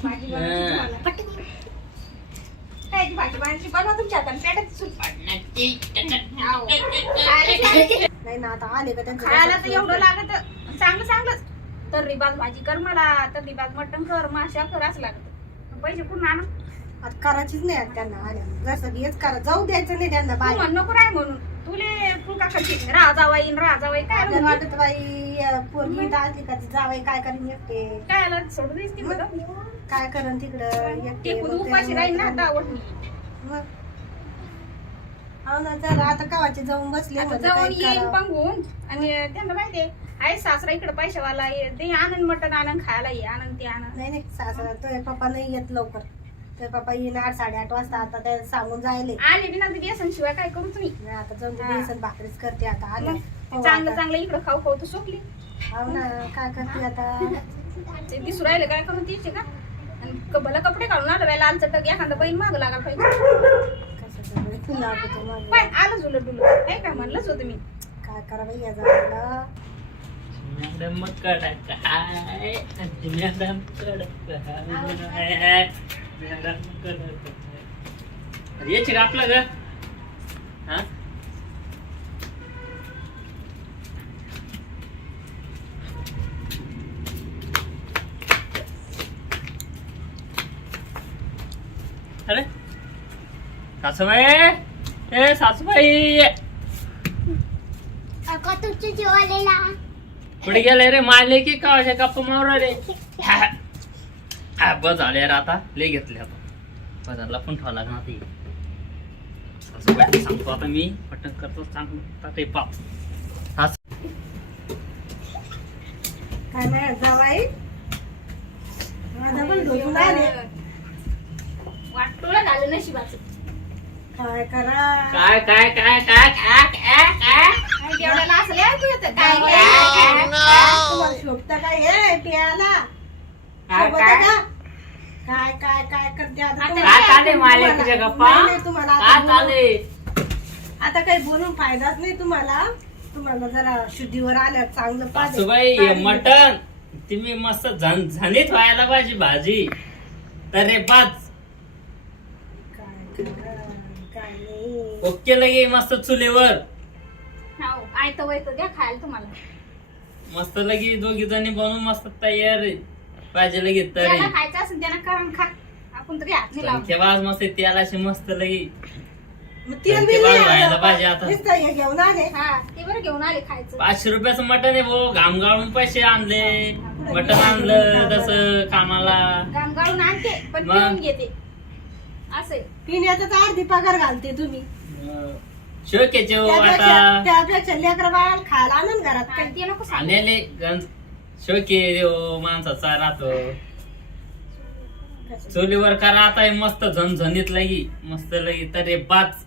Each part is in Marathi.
नाही ना आता आले का त्यांचं खायला तर एवढं लागत. चांगलं चांगलंच तर रिबाज भाजी कर मला तर रिबाज मटण कर माशा कर असं लागत. पैसे कुठून आणू? आता करायचीच नाही आता त्यांना आल्या. जसं हेच करा. जाऊ द्यायचं नाही त्यांना तू बाय म्हण नको राय म्हणून. तुले तू का करते राजाबाई राजाबाई काय आपल्याला म्हणते? वाटत बाई पोरगी डाळली का ती जावई काय करीन एकटे? काय आलं? सोडून देस ती बघ काय करण तिकडं? एकटे टिकून ते उपाशी राहील ना मग- दावत मग. हो ना जरा आता कवाचे जाऊन बसले आता जाऊन काही येईन करावं. पंगून आणि त्यांना माहितीये आहे सासरा इकडे पैशावाला आहे ते आनंद मटण आनंद खायला ये आनंद ते आनंद नाही नाही सासरा तो पप्पा नाही येत लवकर. तो पप्पा येईन आठ साडेआठ वाजता आता ते सांगून जायले आले बिना ते बेसन शिवाय काय करूच मी नाही, आता जाऊन ते हा. बेसन भाकरीच करते आता. आले. मग हो, चांगलं आता. चांगलं इकडे खाऊ खाऊ तर सोपली. हो ना काय करते आता? ते दिसू राहिले काय करून तिचे का? भलं कपडे घालून आलं बाई लाल चटक एखादा बहीण माग लागायला पाहिजे. कशाचं बाई, तुला आवडतं मग. पाय आलं जुलट डुलट काय काय म्हणलंच होतं मी. काय करा बाई या झाडाला मॅडम कडक आहे मॅडम कडक आहे मॅडम कडक आहे अरे याचे का आपलं ग? हा अरे सासूबाई ए सासूबाई. जेवायला कुठे गेलाय रे? मारले की का अशा गप्पा मारू रे बस झाले यार आता. लय घेतले आता. बाजारला पण ठेवा लागणार ते. सासूबाई सांगतो आता मी. पटकन करतो. सांगतो आता ते पाप काय जावाई? झालं नशिबाचं. काय करा काय काय काय काय काय काय काय? येतं? काय जावई, काय, काय, काय. तुम्हाला शोभतं काय हे? प्यायला काय शोभतं काय? का? काय काय काय करते आता आता तुम्हाला- काय चालले माले तुझ्या गप्पा? नाही, नाही, तुम्हाला काय आता चालले बोलून- आता काही बोलून फायदाच नाही तुम्हाला. तुम्हाला जरा शुद्धीवर आल्या चांगलं पाहिजे. सासूबाई हे मटण तुम्ही मस्त झण झणीत व्हायला पाहिजे भाजी. तर रे पाच. काय करा. ओके लगे मस्त चुलीवर. हाव, आयतं वयतं द्या खायला तुम्हाला. मस्त लगी दोघी जणी बनवून मस्त तयार पाहिजे लगे तरी. ज्याला खायचं असेल त्यांना करून खा. आपण तरी हात नाही मस्त तेलाशी मस्त लगी. मग तेल ते बिल बाळ नाही व्हायला आलं. पाहिजे आता. नुसतं हे घेऊन आले. हा ते बरं घेऊन आले खायचं. पाचशे रुपयाचं मटण आहे भाऊ. घाम गाळून पैसे आणले. मटण आणलं तसं कामाला. गाम गाळून आणते पण मग? पिऊन घेते. असं आहे. पिण्याचा तर अर्धी पगार घालते तुम्ही. शोकेचे त्यापेक्षा आता. त्यापेक्षा लेकर बाळाला खायला आणून घरात हा, काय ते नको सांगू. आणलेले गंज शोके देव माणसाचा राहतो चुलीवर करा आता हे मस्त झणझणीत लगी. मस्त लगी तरी पाच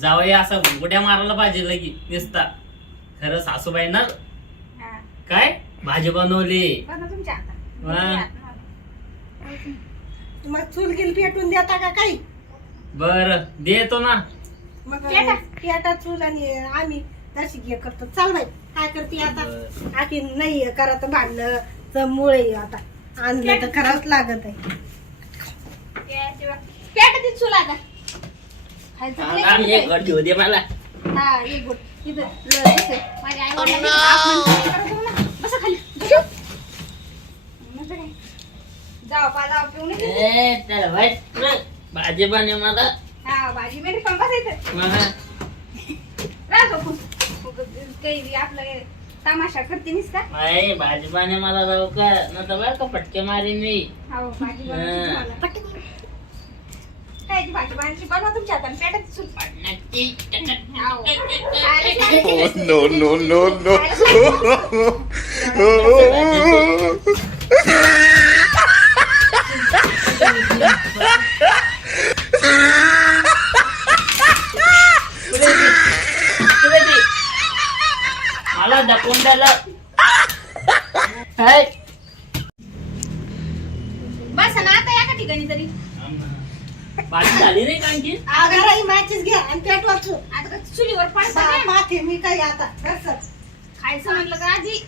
जावई असं उड्या मारायला पाहिजे लगी निसता. खरं सासूबाई ना? हा, काय? भाजी बनवली. बघा तुमच्या हातात. चूल गिल पेटून देता का काही? बर देतो ना मग. पेटा चूल आणि आम्ही तशी हे करतो चाल बाई काय करते आता. आखी नाही हे करत भांडणं तर मुळे आता आणलं तर करावंच लागत आहे पेटाची चूल आता खायचं हा, आम्ही घेऊ दे मला. हा, एक बोट. इथं ल- इथे. माझ्या आई-वडिलांनी आप म्हणते, करत जाऊ ना. बसा खाली. बसा. नंतर काय? जाऊ पा जाऊ पिऊन येते. ए, त्याला वाईट नाही. भाजी बने मला हा भाजी मेरी पण बसायचं मला राहा झोपून. उगाच काही आपलं तमाशा करते निसता नाही भाजी बने मला जाऊ का न तर बरं का फटके मारीन मी हो भाजी. तुम्हाला. काय ती भाजी बनवा तुमच्या हाताने पेटाची सूप नक्की. हाव. Oh no no no no! द्यायला हाय. बस ना आता एका ठिकाणी तरी? भाजी झाली नाही का आणखी. आगाराही मॅचेस घ्या आणि पेट वाचू आता का चुलीवर पडतं काय? माथे मी काही आता कसं खायचं म्हणलं का आजी?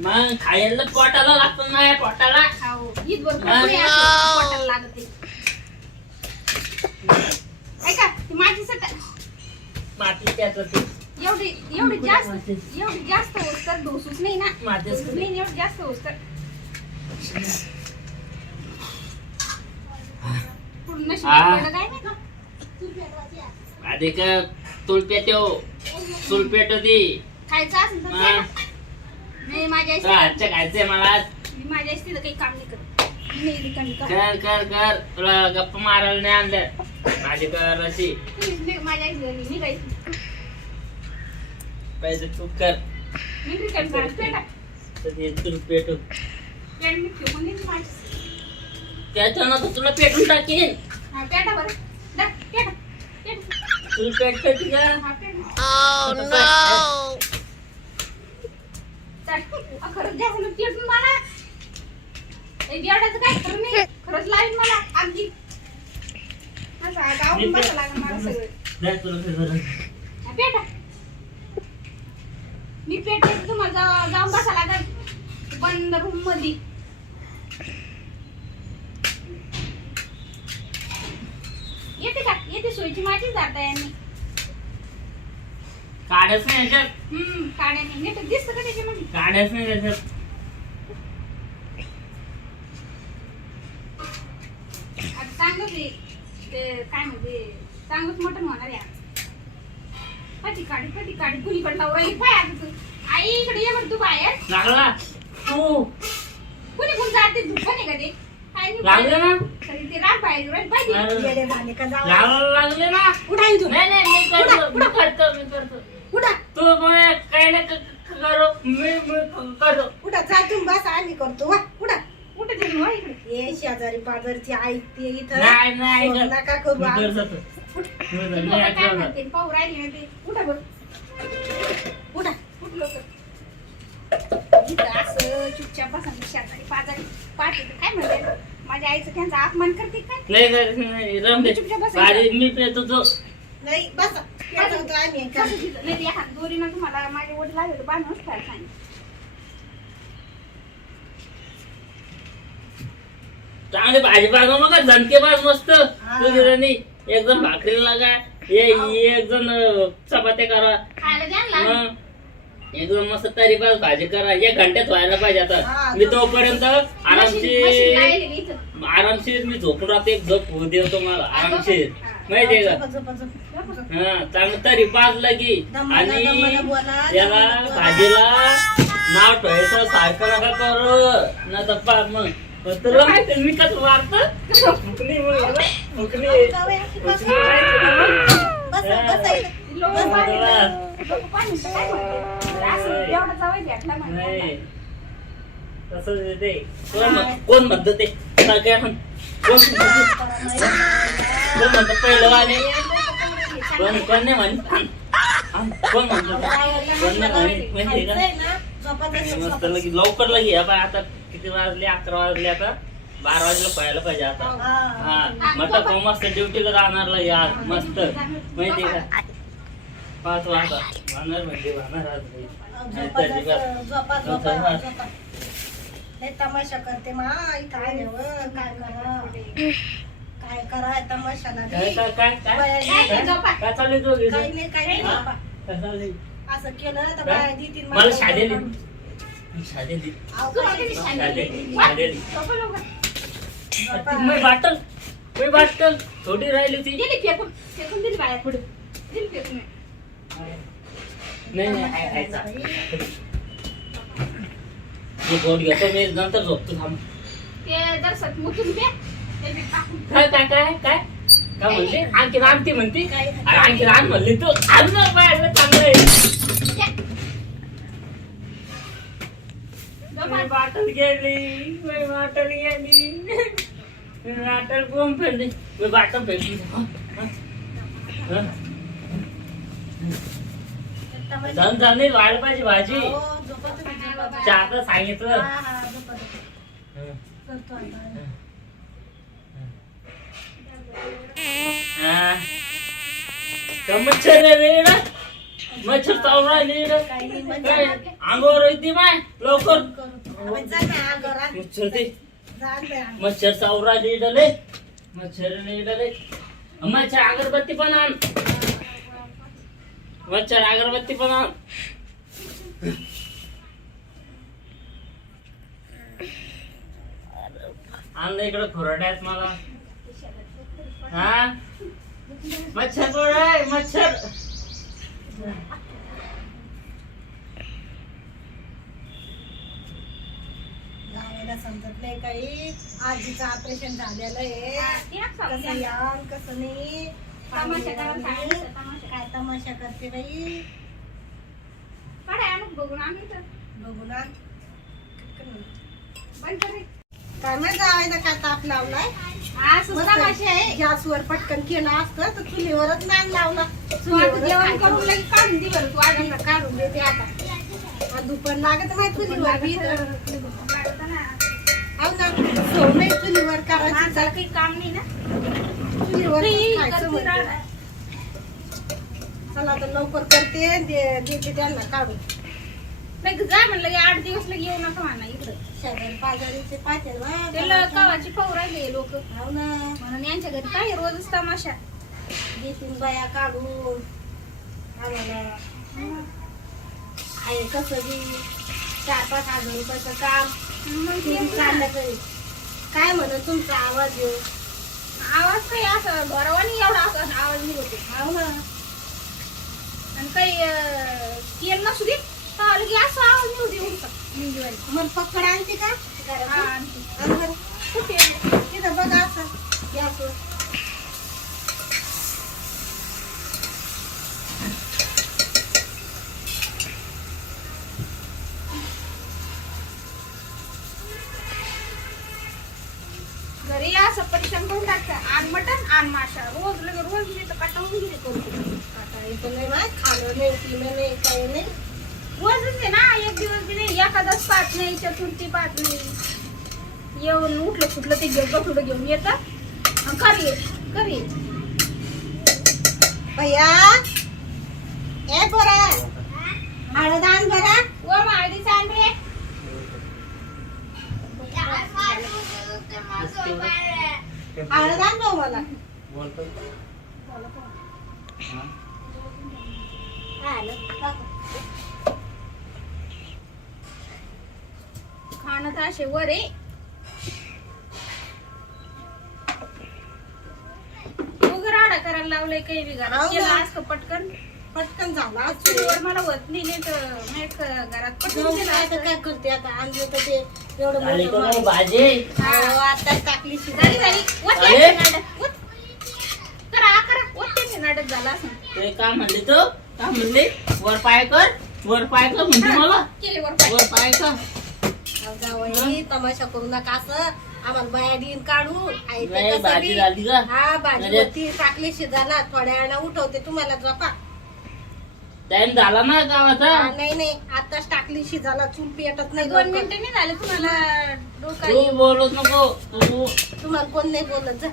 मग खायला पोटाला लागतं ना पोटाला. खाऊ. ईद वर हा. पोटाला लागते. ऐका ती माझी सट माती त्याचं ते एवढी एवढी जास्त एवढी जास्त नाही ना. माझ्या ढोसूच नाही एवढी जास्त होस तर पूर्ण. शिकवलं काय नाही आधी का तुळपेट तुळपेट दी. खायचं असेल तर. खा. नाही माझ्या आईशी आजच्या खायचंय मला मी माझ्या आईशी तिथं काही काम नाही करत. मी नाही रिकामी का? कर कर कर. तुला गप्पा मारायला नाही आणल्या माझी कर अशी. नाही- माझ्या आईशी घरी निघायची पाहिजे तू कर. तर ते तुळपेट पेट मी फेकून देईन माझी त्याच्यानं तर तुला पेटून टाकीन. हा पेटा बरं. दा, पेटा पेटा. तुळपेट पेटी का हा पेटा. Oh चाल. अ, खरंच द्यायचं ना पेटून मला. अगदी. असं सगळं. तुला. हा, पेटा. मी पेटते तुम्हाला जा- जाऊन बसा लागेल. बंद रूममध्ये येते का? येते सोयची माझी जाता यांनी काढच नाही याच्यात? हम्म काढ्याने नीट दिसतं का त्याच्यामध्ये काढच नाही त्याच्यात आता चांगलंच आहे ते काय म्हणते चांगलंच मटण होणार आहे. आज. कधी काढी कधी काढी कुणीकडे लावून राहिली. पाय आता तू. आई इकडे ये बाहेर. लागला. तू. कुणी कोण जाते? का ते? काय नाही लागले ना? तरी ते पाहिजे लागलं. येडे झाले का जाऊ लागले ना? उठा इथून. नाही नाही मी करतो मी करतो मी करतो. उठा तू मला काही नाही करू. मी मी करतो उठा जा तुम्ही बस आम्ही करतो. वा उठा कुठे हो इकडे ये शेजारी पाजारची आई ते इथं नाही नाही कर. नका करू मी आमचं. करतो. मी ते करतो. लोकं नाही काय करणार. म्हणते पाहू राहिली ना ते उठा बरं उठा उठ लवकर इथं असं चुपचाप बसा शेजारी पाजारी पाहते तर काय म्हणते माझ्या आईचं त्यांचा अपमान करते काय नाही कर- नाही, राहून दे. चुपचाप बसायचं. बारी मी पेतो तो नाही बसा आम्ही एका. कसं तिथं? नाही ते एखाद दोरीनं तुम्हाला माझे वडील लागले बांधूनच खायला सांगितलं चांगली भाजी बाजू नका झणके बाज मस्त हा. तुझी राणी एकदम भाकरी लागा ये एक जण चपात्या करा. मग एकदम मस्त तरी बाज भाजी करा एक घंट्यात व्हायला पाहिजे हा, आता मी तोपर्यंत आरामशीर. आरामशीर मी झोपून राहते एक झोप होऊ दे तुम्हाला आरामशीर हा. माहितीये का. हा चांगलं तरी की दमानं- आणि याला. भाजीला नाव ठेवायचं सारखं नका करू ना तर मग काय म्हणते? म्हणजे. ते. कोण म्हण- कोण म्हणतं ते? कोण कोण पहिलं कोण कोण नाही म्हणत कोण म्हणतं? कोण नाही लगी लवकर लगी आता. किती वाजले? अकरा वाजले आता. बारा वाजले पाहायला पाहिजे आता. हा. हा. मस्त मस्त ड्युटीला जाणार लगी आज मस्त. माहितीये का? पाच वाजता. जाणार म्हणजे जाणार आज तमाशा करते काय करा? काय करा? तमाशाला काय. काय काय? काय? चालू? काही नाही काही नाही हा? असं केलं तर? बाया देतील मला. शाळेली मी बाटल मी बाटल थोडी राहिली ती. नाही घेतो मी नंतर झोपतो थांब. काय काय काय काय? काय म्हणते आणखी आणती म्हणती? आणखी आण म्हणली तू. आण ना बाहेर चांगलं आहे. मी बाटल गेली मी बाटल गेली मी बाटल कोण फेडली मी बाटल फेडली हं? झण नाही व्हायला पाहिजे भाजी झोपा. चहा सांगितलं हा, हा. हं. हा. रे ना मच्छर चावून राहिली काय? अंगावर येते माय लवकर. मच्छर ते. मच्छर चावून राहिली लय. मच्छर नाही लय. मच्छर अगरबत्ती पण आण. मच्छर अगरबत्ती पण आण. आणलं इकडं खुराड्यात मला. हा? मच्छर आहे मच्छर. गावाला समजत नाही काही आजीचं ऑपरेशन झालेलं आहे. हा. कसं याल कसं नाही? तमाशा करायला सांगितलं, तमाशा. काय तमाशा करते बाई? काढा आणून बघून आम्ही तर बघू. ना बंद कर. रे. काय माहिती जावायला काय ताप लावलाय? हा सुद्धा माशी आहे. गॅसवर पटकन केलं असतं तर चुलीवरच नान लावला. तू आता जेवण करून लगेच काढून दे बरं तू आधी काढून देते आता. दुपार लागत नाही चुलीवर. बी. हो ना नाही चुलीवर करायची काही काम नाही ना चुलीवर खायचं म्हणते. चला तर लवकर करते दे- देते त्यांना काढून नाही जा म्हणलं की आठ दिवस लगे येऊ नका म्हणा इकडे शेजारी पाजारीचे पाहिजे ना त्याला राहिले लोक हो ना म्हणून यांच्या घरी काय रोजच तमाशा देतीन बाया काढून आम्हाला आहे कसं बी चार पाच हजार रुपयाचं काम काय म्हणत तुमचा आवाज येऊ? आवाज काही असं घरावानी एवढा असं आवाज निघतो हो ना. आणि काही केलं नसू दे तर लगे असं आवाज निघू दे. मग पकड आणते का? हा, घरातून? आणखी. आण बरं. कुठे आहे? इथं बघा असं गॅसवर घरी असं परेशान करून टाकतं आण आण माशा. रोज लगे रोज मी तर कटावून गेले करू आता इथं नाही माहीत खाणं नाही पिणं नाही काही नाही. रोजच आहे ना एक दिवस बी नाही एखादाच पाहत नाही चतुर्थी पाहत नाही. येऊन उठलं सुटलं ते घेऊन थोडं घेऊन येतात. करी करी भैया ए बरा हळद आण बरा व माळदी सांग रे. हळद आण भाऊ मला खाणं तर असे वर आहे. राडा करायला लावलंय काही बी घरात. ना. केलं असतं पटकन. पटकन झाला आज. चुलीवर मला होत नाही नाही तर मी क- घरात पटकन केलं काय करते आता? आणलं तर ते एवढं झाली मोठं का माणूस. मग भाजी? हो, आता टाकली. झाली अरे? त्यांचं झालं असं ते काय म्हणली तू? काय म्हणली? वर पाय कर. वर पाय कर म्हणते मला. केले वर पाय. वर पाय कर. अहो, जावई, तमाशा करू नका असं. आम्हाला बाया देईन काढून. आई ते नाही कसं भाजी बी- झाली का हा भाजी म्हणजे- होती टाकली शिजायला थोड्या वेळानं उठवते. तुम्हाला झोपा. टाइम झाला ना गावाचा? नाही नाही. आताच टाकली शिजायला चूल पेटत नाही दोन लवकर. मिनिटं नाही झाले तुम्हाला डोका तू बोलूच नको. तू तुम्हाला कोण नाही बोलत जा.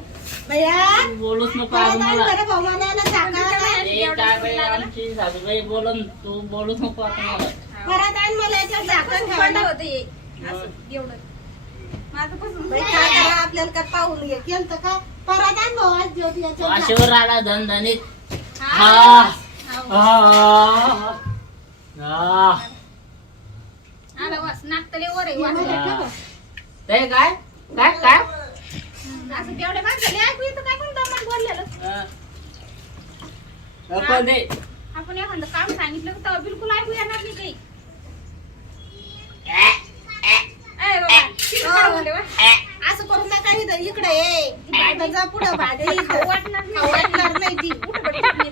भैया तू बोलूच नको परत आज आण मला. बरं भाऊ मला ना झाका. ए काय? बाई आमची सासूबाई बोलून तू बोलूच नको आता मला. परत आण मला याच्यात झाकण पडलं ठेवायला. होतं हे. असं एवढं. माझं पासून बाई, काय करा आपल्याला काय पाहून घे केलं का? परत आण भाऊ आज ज्योती याच्यात झाकण. वाशेवर आला धनधनीत. हा. आला वास नाकतले वर आहे वास. मला ठेवा. ते काय? काय? काय? असं तेवढ्या माणसाला ऐकू येतं काय बोललेलं? दे. आपण एखादं काम सांगितलं तर बिलकुल ऐकू येणार नाही काही. ए बाबा. असं करू नका इकडे ये. इकडं जा पुढं खाऊ इथं. वाटणार नाही. खाऊ वाटणार नाही ती. कुठं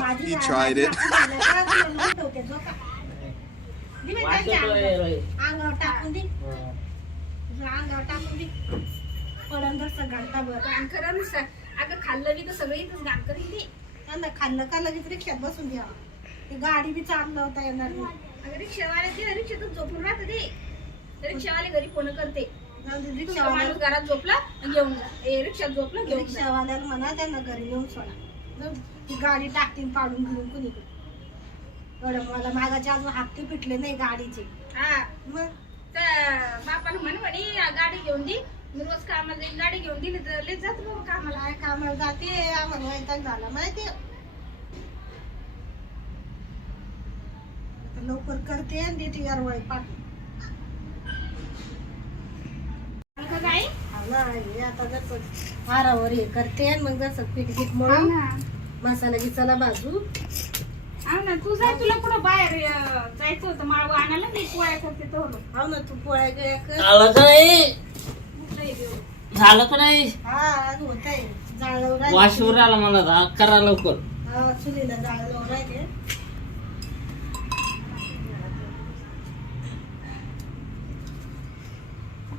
आता He tried it. खाल्लं बी तर सगळं इथंच घाण करीन ते त्यांना खाल्लं का लगेच रिक्षात बसून घ्या ती गाडी बी चालवता येणार नाही अगं रिक्षावाले ते रिक्षातच झोपून राहतं ते रिक्षावाले घरी फोन करते. माणूस घरात झोपला घेऊन जा. ए रिक्षात झोपला घेऊन जा. रिक्षावाल्याला म्हणा त्यांना घरी नेऊन सोडा. जाऊ दे, ती गाडी टाकतील पाडून घेऊन एवढं मला मागाचे अजून हप्ते पिटले नाही गाडीचे. हा. मग? तर बापानं म्हणे म्हणे गाडी घेऊन दे. मी रोज कामाला जाईन. गाडी घेऊन दिली तर लेट जात बाबा कामाला. काय कामाला जाते? आम्हाला वैताग झाला माहिती लवकर करते आणि देते यारवळी पाठ का काय हा ना, हे आता जसं हारावर हे करते आणि मग जसं पीठ गीत म्हणून मसाला गिसाला बाजू हा ना तू जाय तुला कुठं बाहेर अं, जायचं होतं माळव आणायला मी पोळ्या करते हो ना तू पोळ्या गिळ्या कर. झालं का नाही. हे घेऊन. झालं का नाही. हा आज होत आहे जाळलं वाशीवर आला मला धा करा लवकर. हा चुलीला जाळलं राहिले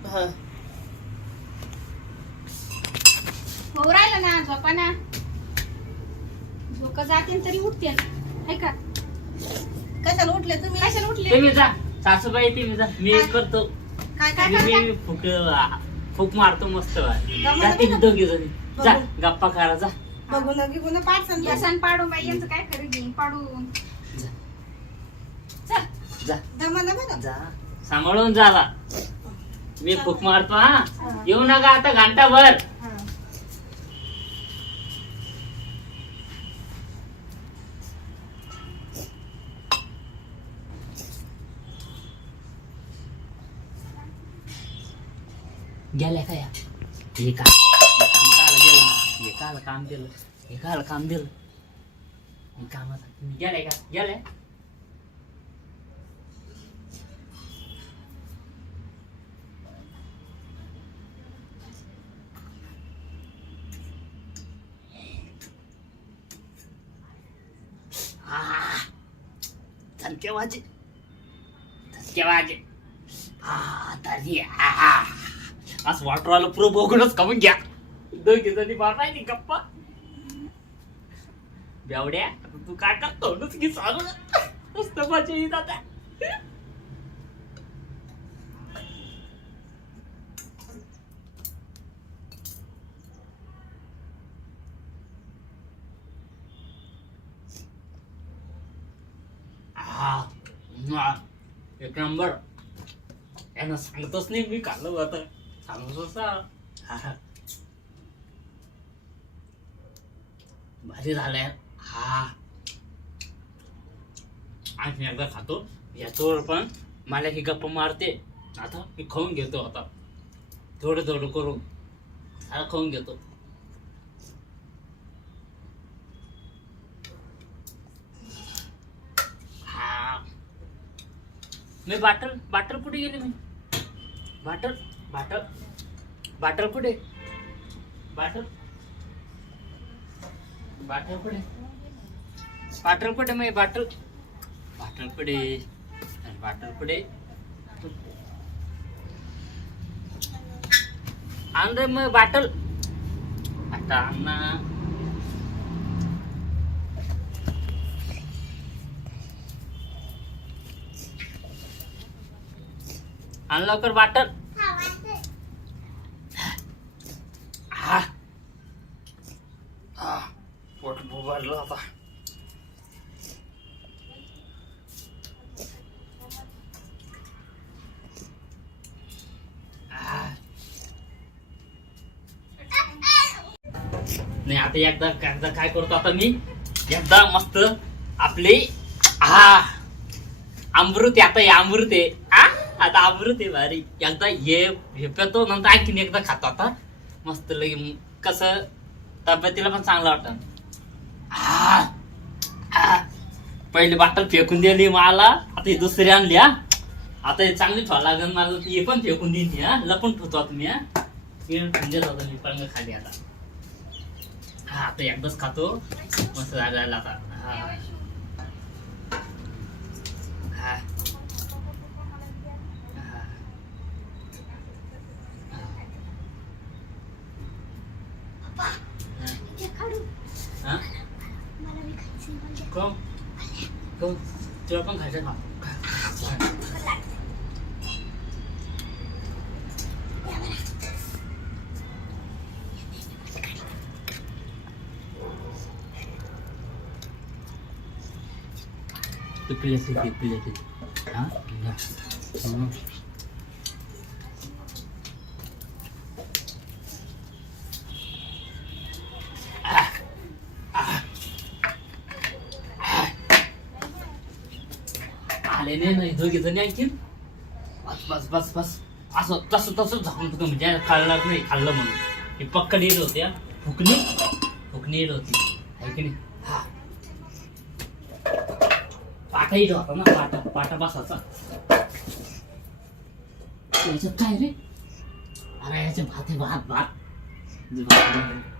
हो. राहिलं ना झोपा ना झोका जाते तरी उठते ना का? कशाला उठले तुम्ही? कशाला उठले? तुम्ही जा. सासूबाई तुम्ही जा. मी करतो. काय काय मी करता? मी फुक फुक मारतो मस्त. जमलं? दोघी जणी. जा बघू. गप्पा करा जा. बघू ना की पुन्हा पाठ समजा व्यसन पाडून बाई यांचं काय खरं घेईन पाडून. जा. चल जा. जमाना बघा जा. सांभाळून जाला मी फुक मारतो हा. हा. येऊ नका आता घंटाभर. हा गेल्या काय हे का काम काला गेलं हे काला काम दिलं. हे काला काम दिलं. हे कामाला तुम्ही गेलाय का? गेलाय? धनके वाजे धनके वाजे हा तरी हा असं वाटरवाला पुरं बघूनच कमून घ्या. दोघी जणी मारायची गप्पा. बेवड्या तू काय करतो? की चालू मस्त मजा येत आता. हा. एक नंबर. यानं सांगतच नाही मी खाल्लं होतं. सांगत असा हा. भारी झालंय. हा. आणि एकदा खातो. याच्यावर पण मला की गप्पा मारते. आता मी खाऊन घेतो आता. थोडं थोडं करून. आता खाऊन घेतो. हा. मी बाटल बाटल कुठे गेली मी? बाटल? बाटल. बाटल कुठे? बाटल. बाटल कुठे? बाटल कुठे मग बाटल. बाटल कुठे? बाटल कुठे? आण रे मग बाटल. आता आण आणलं कर बाटल हा हा पोट आता. नाही आता एकदा एकदा काय करतो आता मी? एकदा मस्त आपले हा अमृत आहे आता हे अमृत आहे. आता अमृत आहे भारी. एकदा हे हे पेतो नंतर आणखीन एकदा खातो आता. मस्त लगे कसं तब्येतीला पण चांगलं वाटत. हा. हा. पहिली बाटल फेकून दिली मला. आता ही दुसरी आणली हा. आता हे चांगली ठेवा लागेल मला. हे पण फेकून देईन ही, हा. लपून ठेवतो आता मी हा. हे म्हणजे होतो मी पण खाली आता. हा आता एकदाच खातो. मस्त झाला आता. हा. 哥，哥，就要放开身哈，快快！不要不要！不客气。都别生气，别生气，啊？嗯。आले नाही नाही दोघी जणी आणखीन? बस बस बस बस. असं तसं तसं झाकून तुका म्हणजे खाल्लं नाही खाल्लं म्हणून. ही पक्कड येत होती फुकणी फुकणी येत होती. आहे की नाही? हा. पाटा येत होता ना पाटा पाटा बसाचा याच्यात काय रे? अरे याचे भात आहे भात भात भात.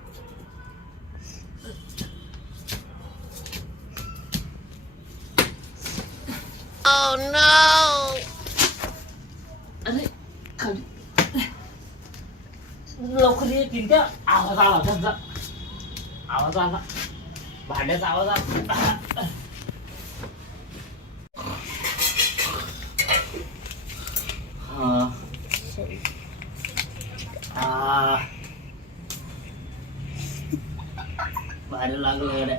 No! अरे खाली लवकर ये त्या आवाज आला त्यांचा आवाज आला भांड्याचा आवाज आला हा. आ. भारी लागलं गड्या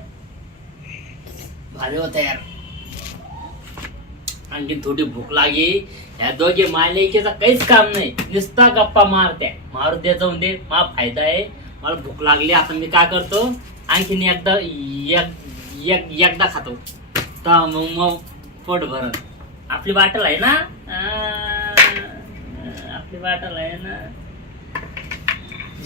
भारी होत यार आणखी थोडी भूक लागे. ह्या दोघे मालिकेचं काहीच काम नाही. नुसता गप्पा मारत्या. मारू दे जाऊन दे. मला फायदा आहे. मला भूक लागली आता मी काय करतो? आणखीन एकदा एक एक एकदा खातो. तर मग मग पोट भरत आपली बाटल आहे ना? आपली बाटल आहे ना?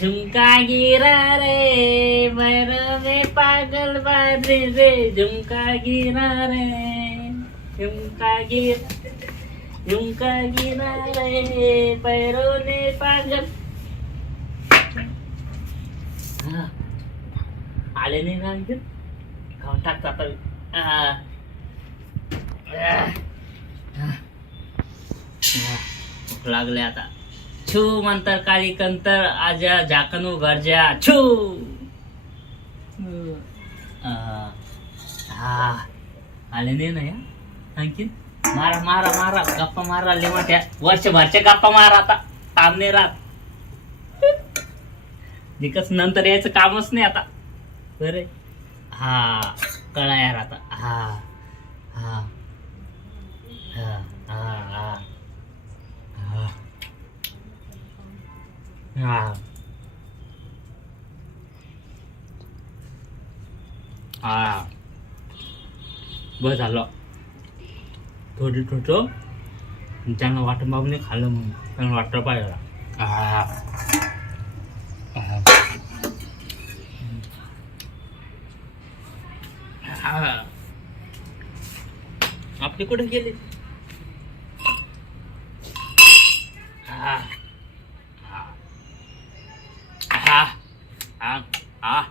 झुमका गिरा रे बर रे पागल बादरे रे. झुमका गिरा रे. गिर झुमका गिरा रे पैरो ने पागल. आले नाही ना आणखी खाऊन टाकतो आता लागले आता. छू मंतर काळी कंतर आजा झाकण गरजा छू. हा. आले नाही ना या? आणखीन मारा मारा मारा. गप्पा मारा लेवट त्या वर्षभरच्या गप्पा मारा आता. ताण नाही राहत. निकस नंतर यायचं कामच नाही आता. बरे हा कळा यार आता. हा हा हा हा हा. हा. हा. बस झालं. थोडी थोडं त्यांना वाटण बाबूने खाल्लं म्हणून. त्यांना वाटलं पाहिजे हा हा. हा. आपली कुठे गेली? हा हा हा हा हा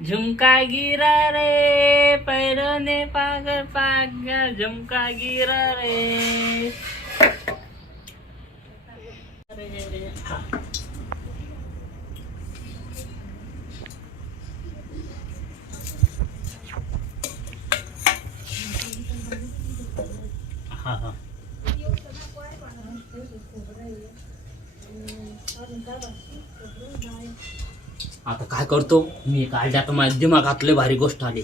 झुमका गिरा रे. पैरों ने पागल पागल झुमका गिरा रे. हा. हा. आता काय करतो? मी काय आता माझ्या दिमागातले भारी गोष्ट आली.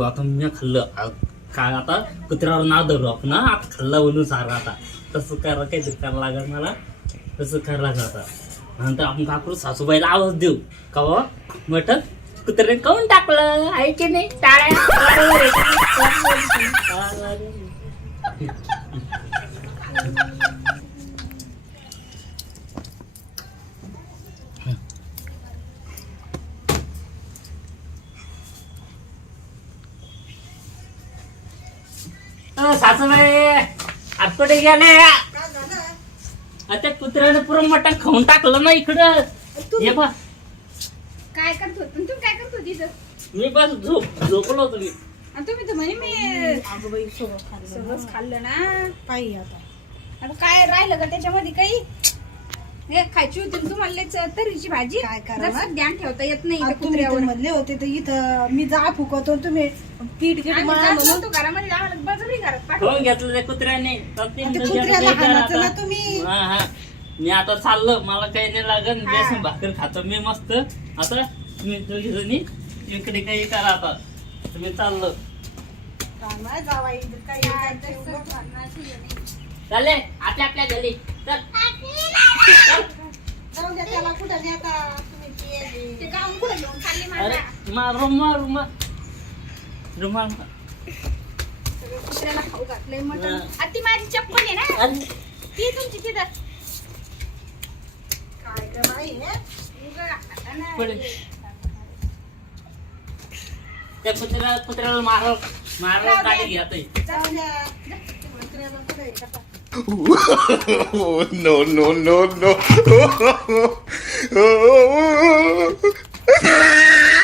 आता आता मी खाल्लं. आ- काय आता? कुत्र्यावर ना धरू आपण हा? आता खाल्ला म्हणून सारा आता. तसं करा काय करायला लागत मला. तसं करायला लागत आता. नंतर आपण काय करू? सासूबाईला आवाज देऊ. का बाबा मटन? कुत्रे काऊन टाकलं? आहे की नाही? टाळ्या? सासूबाई कुठे गेले. आता कुत्र्यानं पुरं मटण खाऊन टाकलं ना इकडं. तू ये बा काय करत होत? तुम्ही काय करत होती इथं? मी बस झोप झोपलो होतो मी. आणि तुम्ही तर म्हणे मी सगळंच ना. खाल्लं ना. पायी आता. आता काय राहिलं का त्याच्यामध्ये काही? हे खायची होती ना तुम्हाला लयच तरीची भाजी? काय करावं? जसं ध्यान ठेवता येत नाही इथं तुम्ही कुत्र्यावर. म्हणले होते तर इथं मी जा फुकवतो तुम्ही पीठ घेऊन आम्ही जात म्हणून नव्हतो घरामध्ये आम्हाला बळजबरी घरात पाठवलं. खाऊन घेतलं त्या कुत्र्याने. कुत्र्याला हाणायचं ना आता. तुम्ही. हा, हा. मी आता चाललो. मला काही नाही लागन हा. बेसन भाकर खातो. मी मस्त. आता तुम्ही दोघी जणी इकडे काही करा आता. तुम्ही चाललो. जावाई, काय काय नाही. चालले. आपल्या आपल्या घरी. चल. जाऊ द्या त्याला. कुठं नेता तुम्ही ते पिये. गाऊन कुठं घेऊन चालले अरे माझ्या मा रुमाल रुमाल. रुमाल. कुत्र्याला खाऊ घातलंय मटण हा. आणि ती माझी चप्पल आहे ना अरे, ती तुमची तिथं काय गं बाई हे? उगा घातला ना. पडेल. त्या कुत्र्याला कुत्र्याला मारव मारव गाडी घ्या ताई. जाऊ द्या. कुत्र्याला कुठं करता? Oh no no no no!